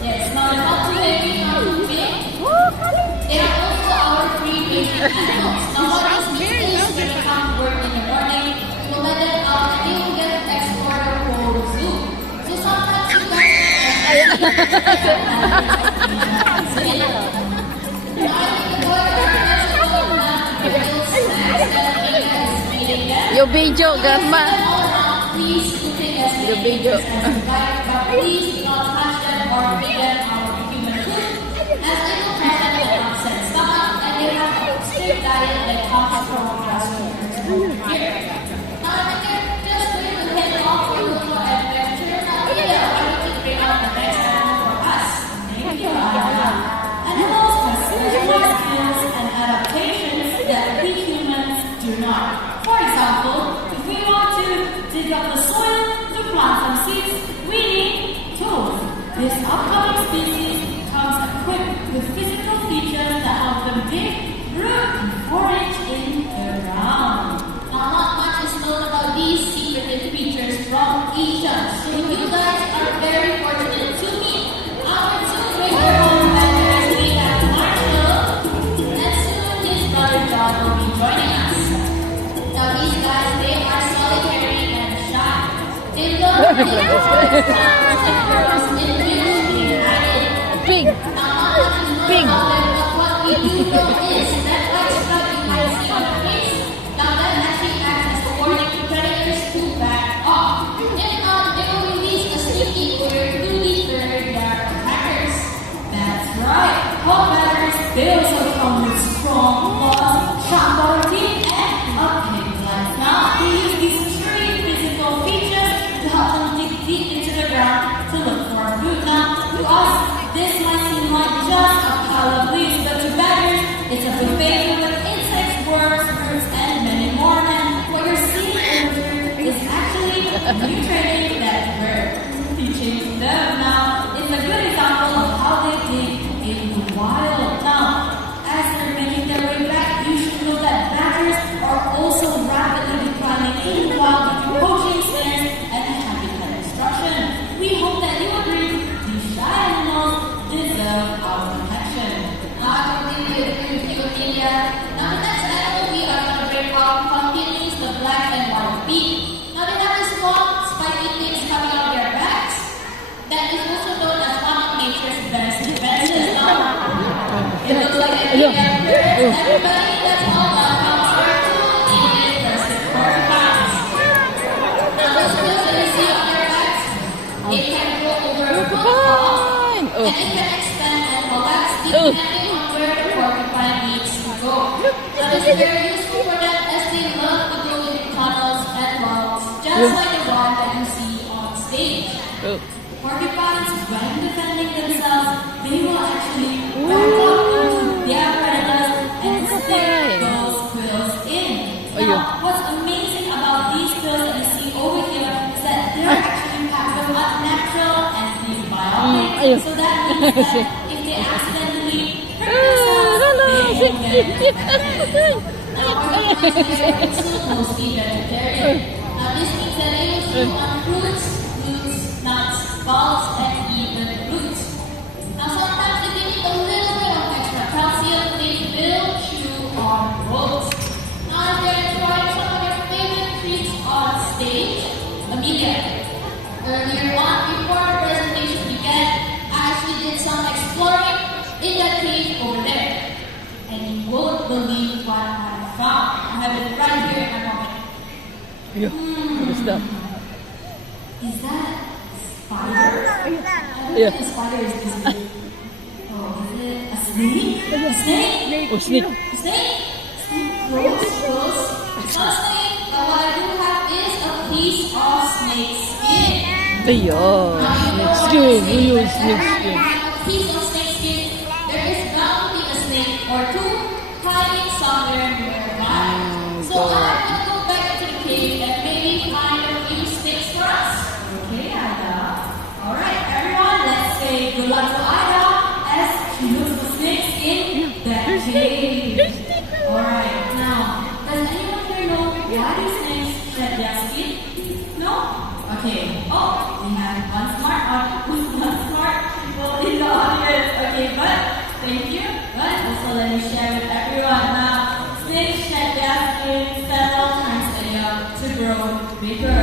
Yes, now not too heavy, not too big. They are also our free basic animals. Now what is this when they come to work in the morning? We'll let them out and they will get to explore the whole zoo. So sometimes you guys Yung video, Grandma. please take as many pictures as you like, but please do not touch them or feed them our human food, as they will cause them an upset stomach and they have a strict diet that comes from grassroots here. Now, if you're just going to head off for a little adventure, why don't you bring out the next animal for us? Thank you, Anna. Animals have special skills and adaptations that we humans do not. For example, if we want to dig up the soil to plant some seeds, we need tools. This upcoming species comes equipped with physical features that help them dig, root, and forage in the ground. Now, not much is known about these secretive creatures from Asia, so you guys are very fortunate to meet our two-figure home members. We have Marshall, and soon his brother John will be joining us. Now these guys, they are solitary and shy. They don't really Big. Big. But what we do know is that white spot you might see on their face, now that actually acts as a warning to predators to back off. If not, they will release a sneaky odor to deter their attackers. That's right. Home batters, they also come with strong claws, sharp bottom teeth, and a big glance. Now, they use these three physical features to help them dig deep into the ground to look for food. Now, to us, this might seem like just a pile of leaves, but to batters, it's a buffet full of insects, worms, fruits, and many more. And what you're seeing is actually new training that we're teaching them. Now, it's a good example of how they dig in the wild. Now, as they're making their way back, you should know that batters are also rapidly declining in the wild due to poaching, snares, and habitat destruction. We hope that you agree these shy animals deserve our protection. Now, I completely agree with you, Ophelia. Now, the next animal we are going to break out continues the black and white beak. Now, they have this long, spiky things coming out of their backs. That is also known as one of nature's best defenses. Now, it looks like a big everybody, that's all about how powerful it is versus porcupines. Now, the skills that you see on their backs, it can go over a foot long, and it can extend and collapse depending on where the porcupine needs to go. Now, this is very useful for them as they love to go in tunnels and logs, just like the one that you see on stage. Porcupines, when defending themselves, they will actually back up into their predators and stick those quills in. Now, what's amazing about these quills that you see over here is that they're actually packed with unnatural antibiotics. So that means that if they accidentally hurt themselves, they won't get infected. Now, porcupines are also mostly vegetarian. Now, this means that they will feed on fruits, roots, nuts, bulbs, and even roots. Now, sometimes if they need a little bit of extra calcium, they will chew on roots. Now, if they're enjoying some of their favorite treats on stage, Amelia, earlier on, before the presentation began, I actually did some exploring in that cave over there. And you won't believe what I found. I have it right here in my pocket. Is that spider? Yeah. A spider is this big. Oh, is it a snake? A snake? Oh, snake. Snake? Close, close. It's not a snake, but what I do have is a piece of snake skin. Snake skin. We use snake skin. A piece of snake skin. There is bound to be a snake or two hiding somewhere nearby. So I'm going to go back to the cave and maybe find a few snakes for us. Okay, Ada. Alright, everyone, good luck to Ida as she looks for snakes in that cave. Alright, now, does anyone here know why do snakes shed their skin? No? Okay. Oh, we have one smart people in the audience. Okay, but thank you. But also let me share with everyone now. Snakes shed their skin several times a year to grow bigger.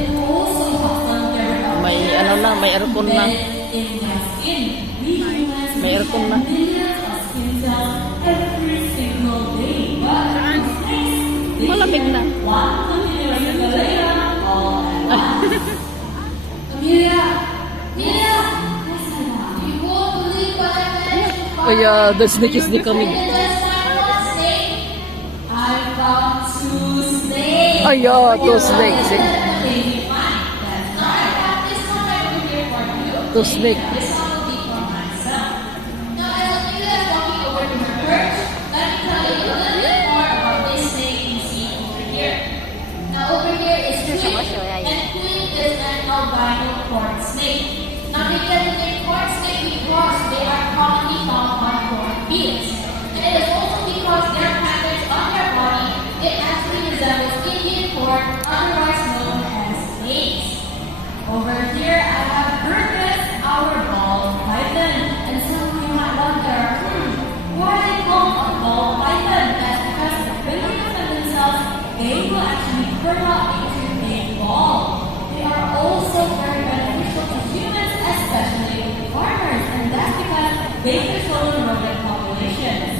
It also helps them get rid of May ano na, may aircon na. in their skin. We humans May aircon na. millions of skin cells every single day. But snakes, they Malamig na. shed one continuous layer all at once. Amelia! Amelia! You won't believe what I managed. Oh yeah, the snake is coming. I found two snakes. Oh yeah, two snakes. That's right. This one I will here for you. Two snakes. This one will be for myself. Now, as Amelia is walking over to her perch, let me tell you a little bit more about this snake you see over here. Now, over here is Queen, and Queen is an albino corn snake. Now, they get the name corn snake because they are commonly found on corn fields. And it is also because their patterns on their body, it actually resembles Indian corn, otherwise known as snakes. Over here, I have Hercules, our ball python. And some of you might wonder, why are they called a ball python? That's because when they defend themselves, they will actually curl up into a ball. They are also very beneficial to humans, especially farmers, and that's because they control the rodent populations.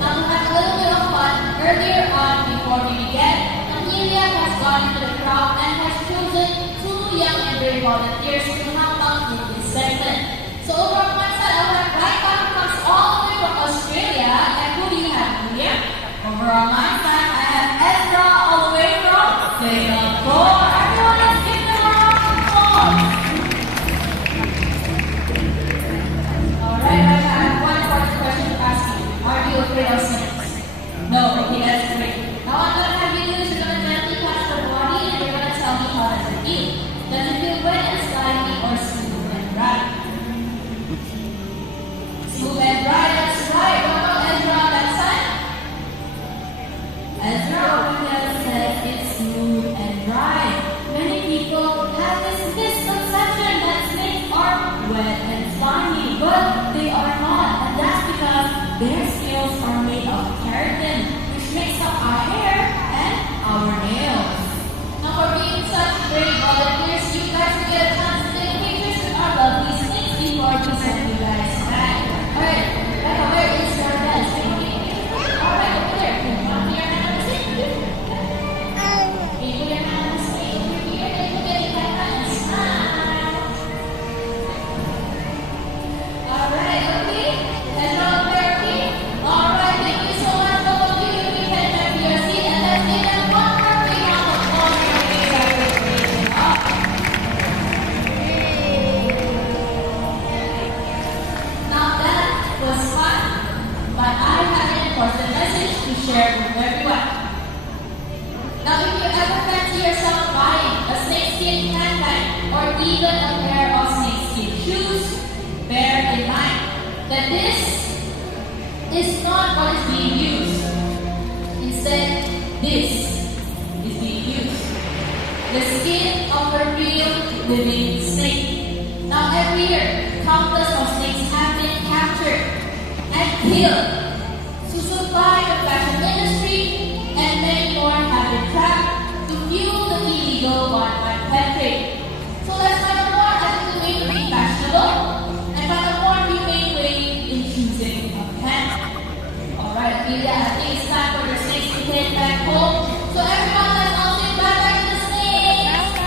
Now, to have a little bit of fun, earlier on before we begin, Amelia has gone into the crowd and has chosen two young and brave volunteers to help out in this segment. So over on one side, I have Raika who comes all the way from Australia, and who do you have, Amelia? Over on my side, I have Ezra all the way from Singapore. Everyone, let's give them a round of applause. Alright, I have one important question to ask you. Are you afraid of snakes? No, okay, that's great. Now what I'm going to have you do is you're going to gently touch your body and you're going to tell me how does it feel. Does it feel wet and slimy or smooth and dry? Smooth and dry, that's right. What about Ezra on that side? Ezra over there says it's smooth and dry. Many people have this misconception that snakes are wet and slimy, but they are not, and that's because their scales are made of keratin, which makes up our hair and our nails. Now, for being such great volunteers, you guys will get a chance to take pictures with our lovely snakes before we send you guys back. Alright, Becca, where is your desk? Alright, over there. Can you put your hand on the snake? Can you put your hand on the snake over here? Then you get your camera and smile. Alright, okay. And over there, okay. Alright, thank you so much, both of you. You can head back to your seat and let's give them one more big round of applause for your participation. Now that was fun, but I have an important message to share with everyone. Now, if you ever fancy yourself buying a snakeskin handbag or even a pair of snakeskin shoes, bear in mind that this is not what is being used. Instead, this is being used. The skin of a real living snake. Now, every year, countless of snakes have been captured and killed to supply the fashion industry, and many more have been trapped to fuel the illegal one-man pet trade. So let's find a more ethical way to be fashionable and find a more humane way in choosing a pet. Alright, Amelia, I think it's time for the snakes to head back home. So everyone, let's all say bye-bye to the snakes.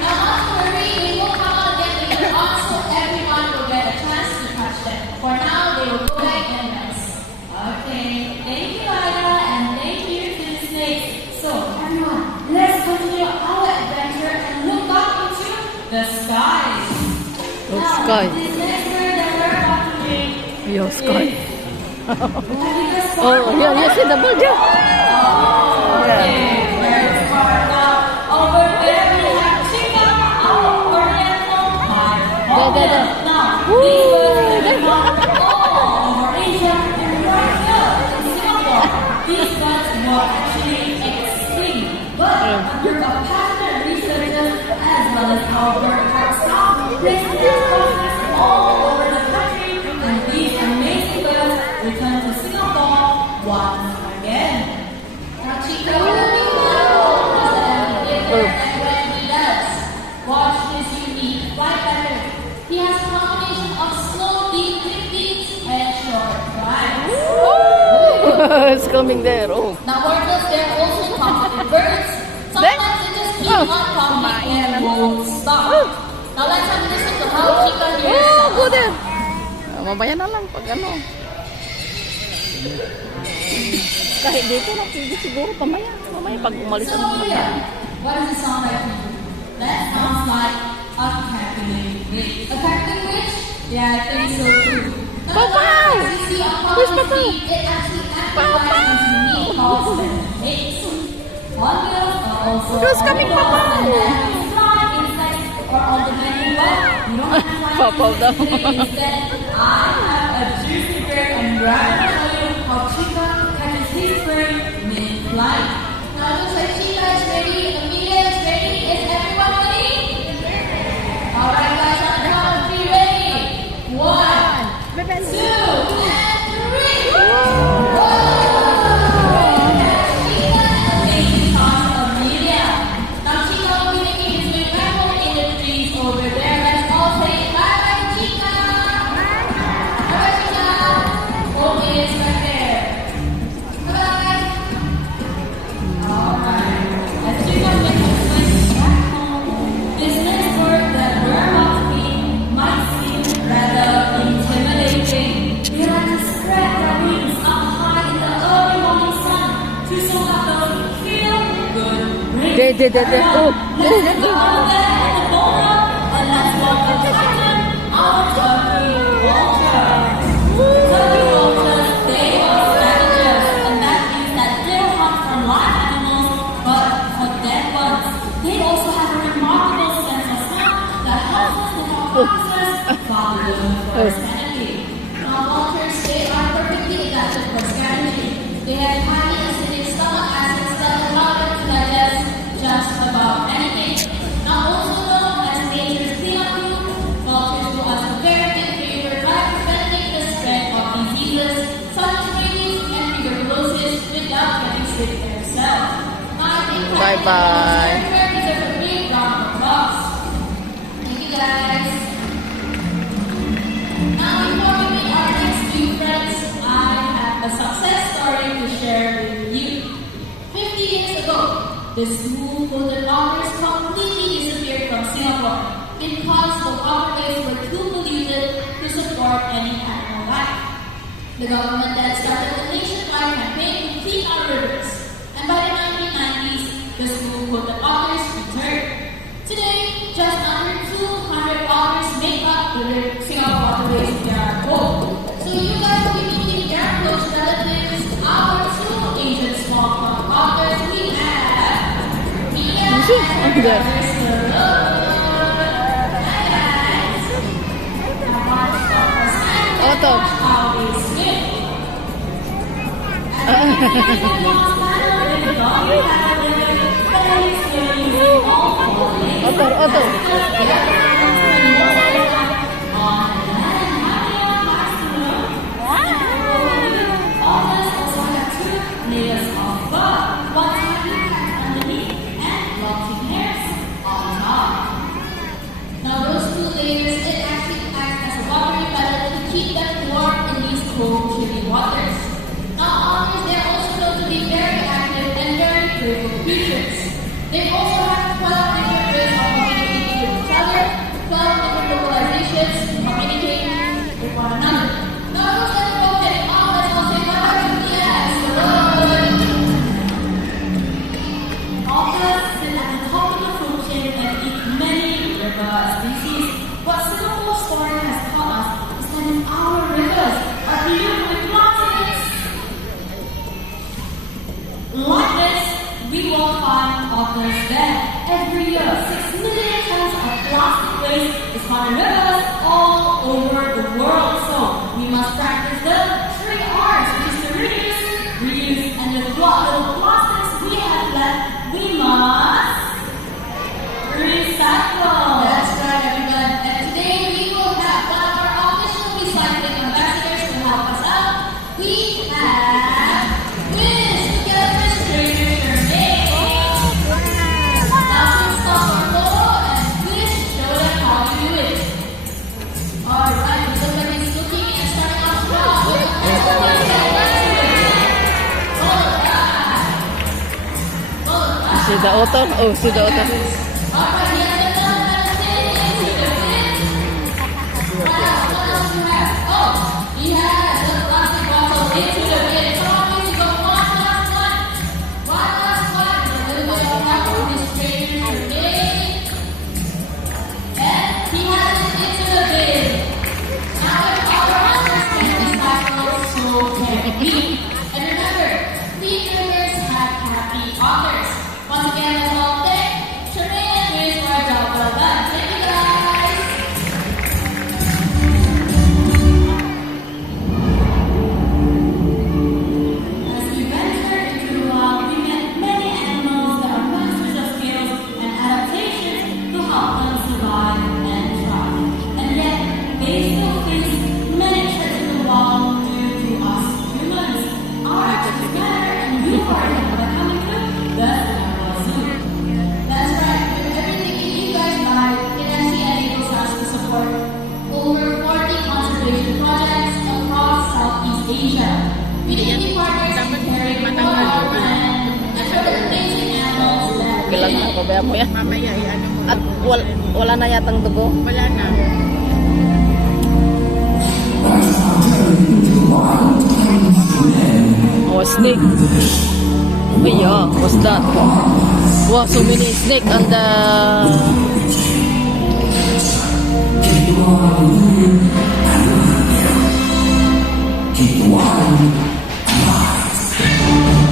Now, not to worry, they will come out again later on, so everyone will get a chance to touch them. For now, they will go back and rest. Okay, thank you, Ida, and thank you to the snakes. So, everyone, let's continue our adventure and look up into the skies. Oh, Now, sky. this next word that we're about to read Your sky. is- Have you guys Oh, yeah, see the bird, yeah. Okay, where's our now? Over there we have chicken, oriental pie. together. Now, Woo! these birds can be found all over Asia and right here in Singapore. These birds were actually extinct, but under compassionate researchers as well as our bird park staff, researchers focused all over the country, and these amazing birds return to Singapore once again. Now, Chico, when he does, watch his unique flight pattern. He has a combination of slow, deep beats and short flights. It's coming there. Oh. Now, workers, they're also talkative birds. Sometimes they just keep on talking and won't stop. Now, let's have a listen to how Chica hears Oh, sound. go there. Mamaya na lang pag ano. Kahit dito lang, pwede siguro pamaya. Mamaya pag umalis So, ang mga yeah, what does it sound like to you? That sounds like a cackling witch. A cackling witch? Yeah, I think so too. Pawpaw! You see on top Where's of the Pawpaw? feet, it actually amplifies its unique calls and makes. Hornbills are also Who's coming, Pawpaw? flying insects or on the menu, but you don't have to fly Pawpaw daw. instead. I have a juicy bird and rather show you how Chica catches his prey mid-flight. Now it looks like Chica is ready, Amelia is ready. Is everyone ready? Alright guys, on the count of three, ready? 1, 2, and 3. Amazing sounds of Amelia. Now Chica will be making his way back home in the trees over there. Let's all say bye-bye, Chica. Bye-bye, Chica. Home is right there. Bye-bye. Alright. As Chica makes his way back home, this next word that we're about to meet might seem rather intimidating. We have to spread our wings up high in the early morning sun to soak up those feel-good rays. Oh. Let's get out of there on the ballroom and let's welcome Titan, our turkey vulture. Turkey vultures, they are scavengers, and that means that they hunt for live animals, but for dead ones. They also have a remarkable sense of smell that helps us to help process valuable for sanity. Now, vultures, they are perfectly adapted for scavenging. They have highly acidic stomach acids that allow them to digest just about anything. Now, also known as nature's cleanup crew, vultures go as a very big favor by preventing the spread of diseases such as rabies and tuberculosis without getting sick themselves. Now, I think Bye-bye. everyone deserves a big round of applause. Thank you, guys. Now, before we meet our next few friends, I have a success story to share with you. 50 years ago, the smooth-footed otters completely disappeared from Singapore because the waterways were too polluted to support any animal life. The government then started a nationwide campaign to clean our rivers, and by the 1990s, the smooth-footed otters returned. Today, just under 200 otters make up the Singapore waterways they are home. So you guys will be meeting their close relatives, our two Asian small-clawed otters. We have Mia and her there. brother Sir. Hi guys. Now watch our sign and Otto. watch how they swim. As you can see, the long paddle with the doggy paddle, very slowly using all four legs. Otto. Now those two layers, it actually acts as a water repellent to keep them warm in these cold, chilly waters. Now otters, they're also known to be very active and very playful creatures. They also have 12 different ways of communicating with each other, 12 different vocalizations to communicate with one another. Now those that are getting on, let's all say bye. Yes, good. Otters sit at the top of the food chain and eat many river species. What Singapore's story has taught us is that in our rivers are filled with plastics. Like this, we will find otters there. Every year, 6 million tons of plastic waste is found with us all over the world. So we must practice the 3 R's, which is to reduce, reuse, and the plastics we have left, we must recycle. That's right, everyone. And today we will have one of our official recycling ambassadors to help us out. We have Wiz together with Stranger Sherman. Now let's stop our photo and Wiz show them how to do it. Alright, somebody's looking and starting off strong. See the auto? Oh, see the auto. Alright, he has done that into the bin. What else do you have? Oh, he has the plastic bottle into the bin. Come on, please go. One last one. One last one. A little bit of help from his trainer today. And he has it into the bin. Now if our authors can recycle, so can we. And remember, clean rivers have happy authors. Once again, let's all thank Shermaine and Wiz for a job well done. Thank you guys. As we ventured into the wild, we met many animals that are masters of skills and adaptation to help them survive and thrive. And yet, they still face many threats in the wild due to us humans. Our actions matter, and you are it by coming to the Singapore Zoo. That's right, with everything you guys buy, KFC enables us to support over 40 conservation projects across Southeast Asia. We need partners in caring for our land and for the amazing animals that Kailan na, pabayaan mo yan. Mamaya, ano mo. At wala na yatang dugo. Wala na. Oh, snake. Oh, yeah. What's that? Wow, so many snake on the...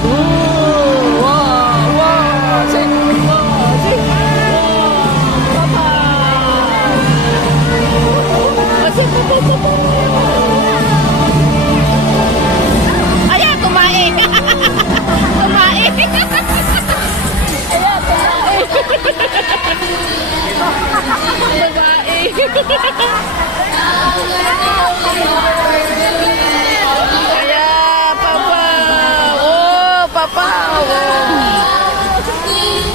Oh, wow, wow. Check, wow, check. Wow, papa. Oh, check, papa. Ayan, kumain. Kumain. Ayan, kumain. Ayan, papa. Oh, papa.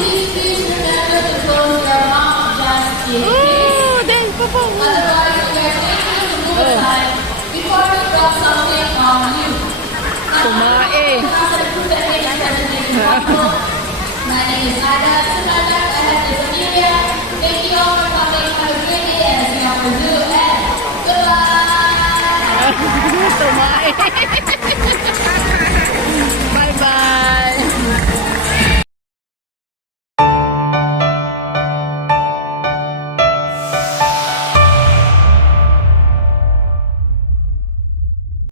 please remember to close your mouth just in case. Oh, then, papa. Otherwise, we are taking to move aside before we drop something on you. Kumain. My name is Ida Sunada. I have dysphagia. Thank you all for coming. Have a great day at Singapore Zoo and goodbye. Kumain.